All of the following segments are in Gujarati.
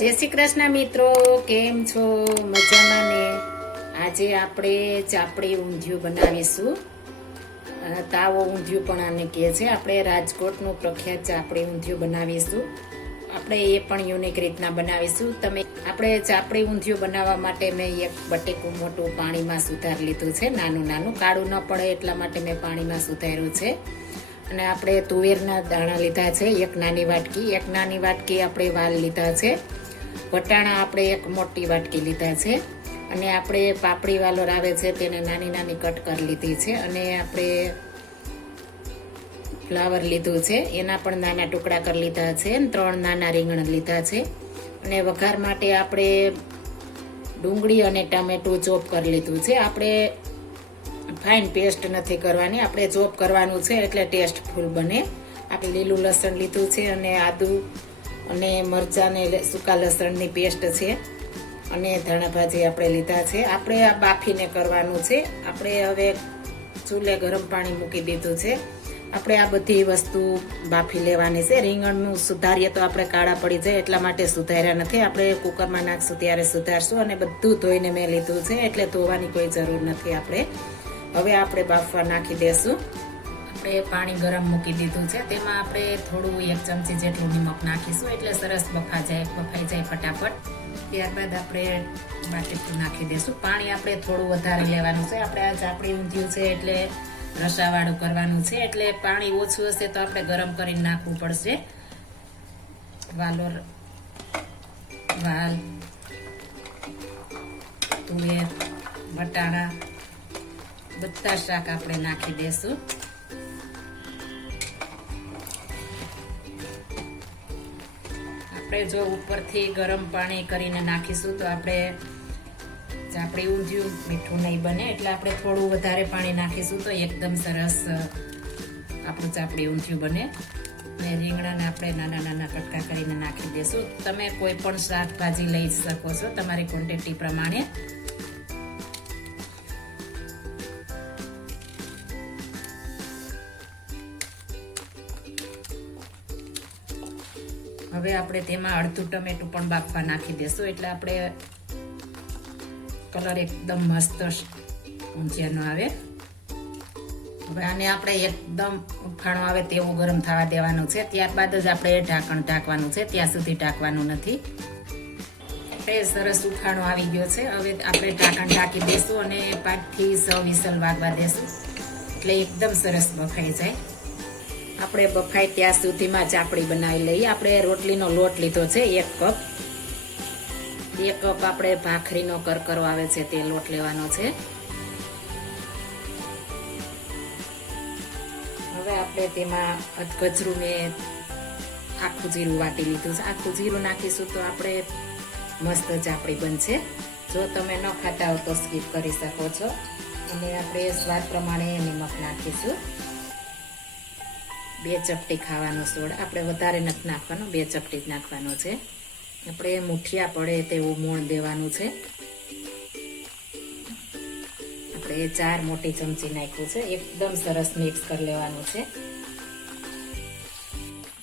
જય શ્રી કૃષ્ણ મિત્રો, કેમ છો? મજામાં ને? આજે આપણે ચાપડી ઊંધિયું બનાવીશું. તાવો ઊંધિયું પણ આને કહે છે. આપણે રાજકોટનું પ્રખ્યાત ચાપડી ઊંધિયું બનાવીશું. આપણે એ પણ યુનિક રીતના બનાવીશું. તમે, આપણે ચાપડી ઊંધિયું બનાવવા માટે મેં એક બટેકું મોટું પાણીમાં સુધાર લીધું છે. નાનું નાનું. કાળું ન પડે એટલા માટે મેં પાણીમાં સુધાર્યું છે. અને આપણે તુવેરના દાણા લીધા છે, એક નાની વાટકી. એક નાની વાટકી આપણે વાલ લીધા છે. વટાણા આપણે એક મોટી વાટકી લીધા છે અને આપણે પાપડી વાલોર આવે છે તેને નાની નાની કટ કરી લીધી છે અને આપણે ફ્લાવર લીધું છે. એના પણ નાના ટુકડા કરી લીધા છે ત્રણ નાના રીંગણ લીધા છે. અને વઘાર માટે આપણે ડુંગળી અને ટામેટું ચોપ કરી લીધું છે. આપણે ફાઇન પેસ્ટ નથી કરવાની, આપણે ચોપ કરવાનું છે એટલે ટેસ્ટફુલ બને. આપણે લીલું લસણ લીધું છે અને આદુ અને મરચાંને સૂકા લસણની પેસ્ટ છે. અને ધાણાભાજી આપણે લીધા છે. આપણે આ બાફીને કરવાનું છે. આપણે હવે ચૂલે ગરમ પાણી મૂકી દીધું છે. આપણે આ બધી વસ્તુ બાફી લેવાની છે. રીંગણનું સુધારીએ તો આપણે કાળા પડી જાય એટલા માટે સુધાર્યા નથી. આપણે કુકરમાં નાખશું ત્યારે સુધારશું અને બધું ધોઈને મેં લીધું છે. એટલે ધોવાની કોઈ જરૂર નથી આપણે. હવે આપણે બાફવા નાખી દેશું. આપણે પાણી ગરમ મૂકી દીધું છે. તેમાં આપણે થોડું એક ચમચી જેટલું નિમક નાખીશું. એટલે સરસ બફા જાય, બફાઈ જાય ફટાફટ. ત્યારબાદ આપણે બાટીતું નાખી દઈશું. પાણી આપણે થોડું વધારે લેવાનું છે. આપણે આ ચાપડી ઊંધિયું છે એટલે રસાવાળું કરવાનું છે. એટલે પાણી ઓછું હશે તો આપણે ગરમ કરીને નાખવું પડશે. વાલોર, વાલ, તુવેર વટાણા બધા શાક આપણે નાખી દેશું આપણે જો ઉપરથી ગરમ પાણી કરીને નાખીશું તો આપણે ચાપડી ઊંધિયું મીઠું નહીં બને, એટલે આપણે થોડું વધારે પાણી નાખીશું તો એકદમ સરસ આપણું ચાપડી ઊંધિયું બને. અને રીંગણાને આપણે નાના નાના કટકા કરીને નાખી દેશું. તમે કોઈ પણ શાકભાજી લઈ શકો છો તમારી ક્વોન્ટિટી પ્રમાણે. હવે આપણે તેમાં અડધું ટમેટું પણ બાફવા નાખી દેશું. એટલે આપણે કલર એકદમ મસ્ત ઊંધિયાનો આવે. હવે આને આપણે એકદમ ઉફાણો આવે તેવું ગરમ થવા દેવાનું છે. ત્યારબાદ જ આપણે ઢાંકણ ઢાંકવાનું છે. ત્યાં સુધી ઢાંકવાનું નથી. આપણે સરસ ઉફાણો આવી ગયો છે. હવે આપણે ઢાંકણ ઢાંકી દેશું અને પાંચથી છ વિસલ વાગવા દેશું. એટલે એકદમ સરસ બફાઈ જાય. આપણે બફાય ત્યાં સુધીમાં ચાપડી બનાવી લઈએ. આપણે રોટલીનો લોટ લીધો છે, એક કપ. બે કપ આપણે ભાખરીનો કરકરો આવે છે, તે લોટ લેવાનો છે. હવે આપણે તેમાં અધગજરું મેં આખું જીરું વાટી લીધું છે. આખું જીરું નાખીશું તો આપણે મસ્ત ચાપડી બનશે. જો તમે ન ખાતા હો તો સ્કીપ કરી શકો છો. અને આપણે સ્વાદ પ્રમાણે નિમક નાખીશું. બે ચપટી ખાવાનો સોડા. આપણે વધારે નથી નાખવાનો, બે ચપટી જ નાખવાનો છે. આપણે મુઠિયા પડે તેવું મોણ દેવાનું છે. આપણે ચાર મોટી ચમચી નાખ્યું છે. એકદમ સરસ મિક્સ કરી લેવાનું છે.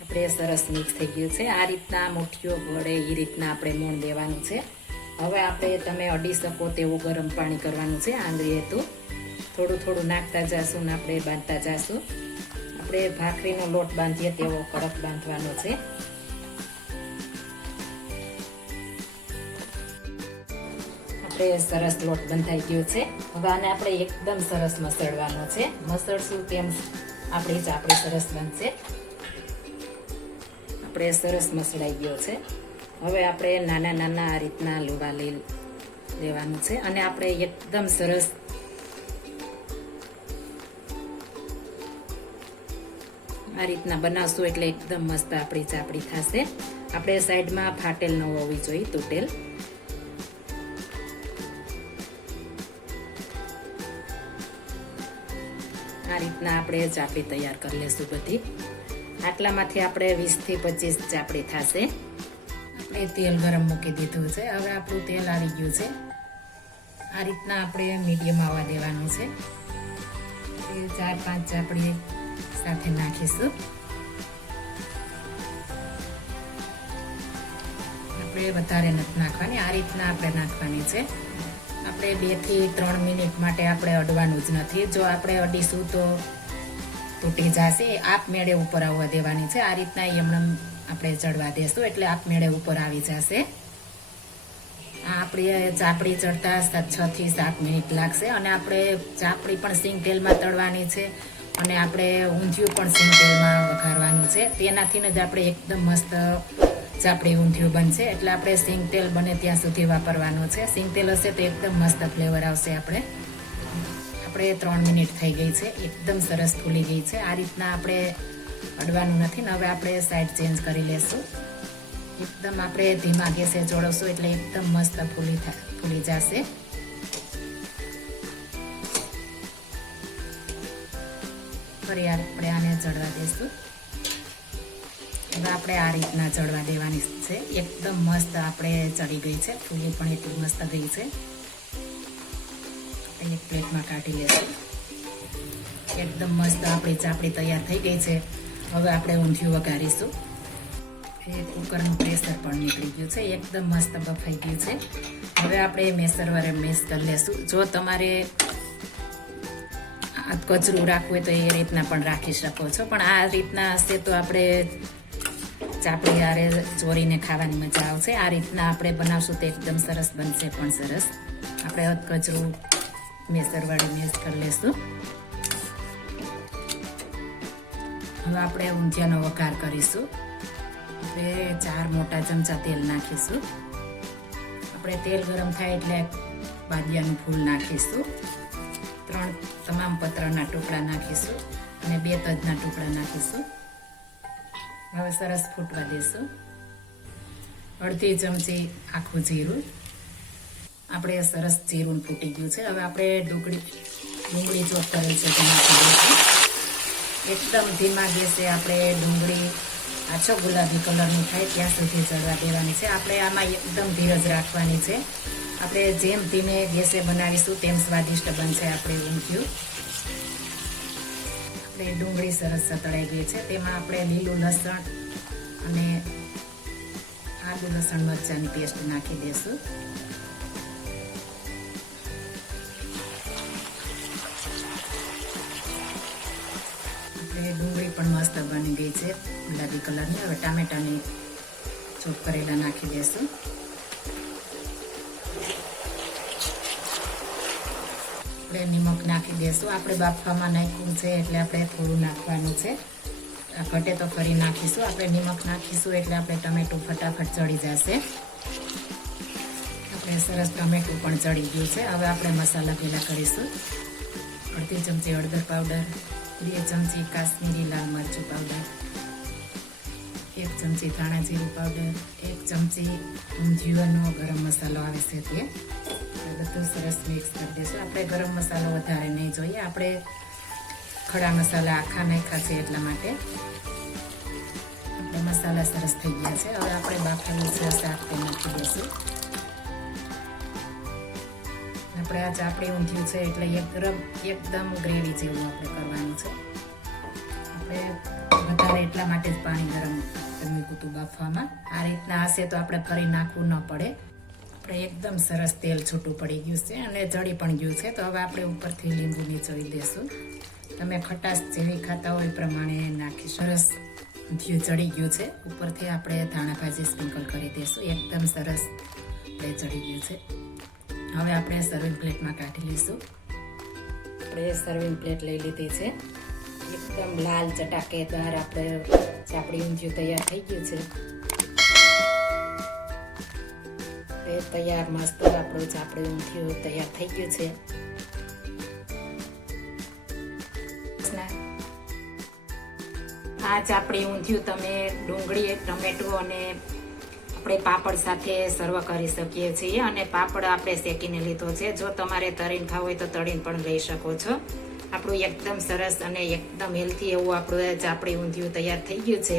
આપણે સરસ મિક્સ થઈ ગયું છે. આ રીતના મુઠ્ઠીઓ ભળે એ રીતના આપણે મોણ દેવાનું છે. હવે આપણે તમે અડી શકો તેવું ગરમ પાણી કરવાનું છે. આંગળી હેતુ થોડું થોડું નાખતા જાશું ને આપણે બાંધતા જાશું. આપણે ભાખરીનો લોટ બાંધીએ તેવો કડક બાંધવાનો છે. આપણે સરસ લોટ બંધાઈ ગયો છે. હવે આને આપણે એકદમ સરસ મસળવાનો છે. મસળશું તેમ આપણી ચાપડી સરસ બનશે. આપણે સરસ મસળાઈ ગયો છે. હવે આપણે નાના નાના આ રીતના લુવા લઈ લેવાનું છે. અને આપણે એકદમ સરસ આ રીતના બનાવશું એટલે એકદમ મસ્ત આપણી ચાપડી થશે. આપણે સાઈડમાં ફાટેલ ન હોવી જોઈએ તૂટેલ. આ રીતના આપણે ચાપડી તૈયાર કરી લેશું બધી. આટલામાંથી આપણે વીસથી પચીસ ચાપડી થશે. આપણે તેલ ગરમ મૂકી દીધું છે. હવે આપણું તેલ આવી ગયું છે. આ રીતના આપણે મીડિયમ આવવા દેવાનું છે. ચાર પાંચ ચાપડી સાથે નાખીશું આપણે વધારે નથી નાખવાની. આ રીતના આપણે નાખવાની છે. આપણે બેથી ત્રણ મિનિટ માટે આપણે અડવાનું જ નથી. જો આપણે અડીશું તો તૂટી જશે. આપમેળે ઉપર આવવા દેવાની છે. આ રીતના એમણે આપણે ચડવા દેશું એટલે આપમેળે ઉપર આવી જશે. આપણી ચાપડી ચડતા છ થી સાત મિનિટ લાગશે અને આપણે ચાપડી પણ સિંગ તેલમાં તળવાની છે. અને આપણે ઊંધિયું પણ સિંગ તેલમાં વઘારવાનું છે. તેનાથી જ આપણે એકદમ મસ્ત ચાપડી ઊંધિયું બનશે. એટલે આપણે સિંગ તેલ બને ત્યાં સુધી વાપરવાનું છે. સિંગ તેલ હશે તો એકદમ મસ્ત ફ્લેવર આવશે આપણે. આપણે ત્રણ મિનિટ થઈ ગઈ છે. એકદમ સરસ ફૂલી ગઈ છે. આ રીતના આપણે અડવાનું નથી. ને હવે આપણે સાઈડ ચેન્જ કરી લેશું. એકદમ આપણે ધીમા ગેસે ચોળવશું એટલે એકદમ મસ્ત ફૂલી થાય ફૂલી જશે. ફરી આપણે આને ચડવા દઈશું હવે આપણે આ રીતના ચડવા દેવાની છે. એકદમ મસ્ત આપણે ચડી ગઈ છે. ફૂલી પણ એટલી મસ્ત ગઈ છે. એક પ્લેટમાં કાઢી લેશું. એકદમ મસ્ત આપણી ચાપડી તૈયાર થઈ ગઈ છે. હવે આપણે ઊંધિયું વઘારીશું. એ કુકરનું પ્રેશર પણ નીકળી ગયું છે. એકદમ મસ્ત બફાઈ ગયું છે. હવે આપણે મેસર વરે મેસ કરી લેશું. જો તમારે કચરું રાખવું હોય તો એ રીતના પણ રાખી શકો છો. પણ આ રીતના હશે તો આપણે ચાપડી હારે ચોરીને ખાવાની મજા આવશે. આ રીતના આપણે બનાવશું તો એકદમ સરસ બનશે પણ સરસ. આપણે અધ કચરું મેસરવાળી મેસ કરી લેશું. હવે આપણે ઊંધિયાનો વઘાર કરીશું. આપણે ચાર મોટા ચમચા તેલ નાખીશું. આપણે તેલ ગરમ થાય એટલે બાદિયાનું ફૂલ નાખીશું. ત્રણ તમામ પત્રના ટુકડા નાખીશું અને બે તજના ટુકડા નાખીશું. હવે સરસ ફૂટવા દેશું. અડધી ચમચી આખું જીરું. આપણે સરસ જીરું ફૂટી ગયું છે. હવે આપણે ડુંગળી ડુંગળી ચોપ કરેલ છે એકદમ ધીમા ગેસે આપણે ડુંગળી, આછો ગુલાબી કલરની થાય ત્યાં સુધી ચડવા દેવાની છે. આપણે આમાં એકદમ ધીરજ રાખવાની છે. આપણે જેમ ધીમે ગેસે બનાવીશું તેમ સ્વાદિષ્ટ બનશે આપણે ઊંધિયું. આપણે ડુંગળી સરસ સતળાઈ ગઈ છે. તેમાં આપણે લીલું લસણ અને આદુ લસણ મરચાંની પેસ્ટ નાખી દઈશું આપણે ડુંગળી પણ મસ્ત બની ગઈ છે ગુલાબી કલરની. હવે ટામેટાની ચોપ કરેલા નાખી દઈશું આપણે નિમક નાખી દઈશું આપણે બાફવામાં નાખ્યું છે એટલે આપણે થોડું નાખવાનું છે. ઘટે તો ફરી નાખીશું. આપણે નિમક નાખીશું એટલે આપણે ટમેટું ફટાફટ ચડી જશે. આપણે સરસ ટમેટું પણ ચડી ગયું છે. હવે આપણે મસાલા પહેલાં કરીશું. અડધી ચમચી હળદર પાવડર, બે ચમચી કાશ્મીરી લાલ મરચું પાવડર, એક ચમચી ધાણા જીરું પાવડર, એક ચમચી ઊંધિયાનો ગરમ મસાલો આવે છે તે. બધું સરસ મિક્સ કરી દઈશું. આપણે ગરમ મસાલો વધારે નહીં જોઈએ. આપણે ખડા મસાલા આખા નાખ્યા છે એટલા માટે. આપણે મસાલા સરસ થઈ ગયા છે. હવે આપણે બાફેલું છે શાક તે નાખી દઈશું. આપણે આ ચાપડી ઊંધિયું છે એટલે એકદમ એકદમ ગ્રેવી જેવું આપણે કરવાનું છે. આપણે વધારે એટલા માટે જ પાણી ગરમ મૂક્યું હતું બાફવામાં. આ રીતના હશે તો આપણે ફરી નાખવું ન પડે. આપણે એકદમ સરસ તેલ છૂટું પડી ગયું છે અને ચડી પણ ગયું છે. તો હવે આપણે ઉપરથી લીંબુ નીચોવી દેશું તમે ખટાશ જેવી ખાતા હોય પ્રમાણે નાખી સરસ ઊંધિયું ચડી ગયું છે. ઉપરથી આપણે ધાણા ભાજી સ્પ્રિંકલ કરી દઈશું. એકદમ સરસ આપણે ચડી ગયું છે. હવે આપણે સર્વિંગ પ્લેટમાં કાઢી લઈશું. આપણે સર્વિંગ પ્લેટ લઈ લીધી છે. એકદમ લાલ ચટાકેદાર આપણે ચાપડી ઊંધિયું તૈયાર થઈ ગયું છે. એ તૈયાર મસ્ત આપણું ચાપડી ઊંધિયું તૈયાર થઈ ગયું છે. આ ચાપડી ઊંધિયું તમે ડુંગળી, ટમેટું અને આપણે પાપડ સાથે સર્વ કરી શકીએ છીએ અને પાપડ આપણે શેકીને લીધો છે. જો તમારે તરીને ખાવું હોય તો તળીને પણ લઈ શકો છો. આપણું એકદમ સરસ અને એકદમ હેલ્થી એવું આપણું ચાપડી ઊંધિયું તૈયાર થઈ ગયું છે.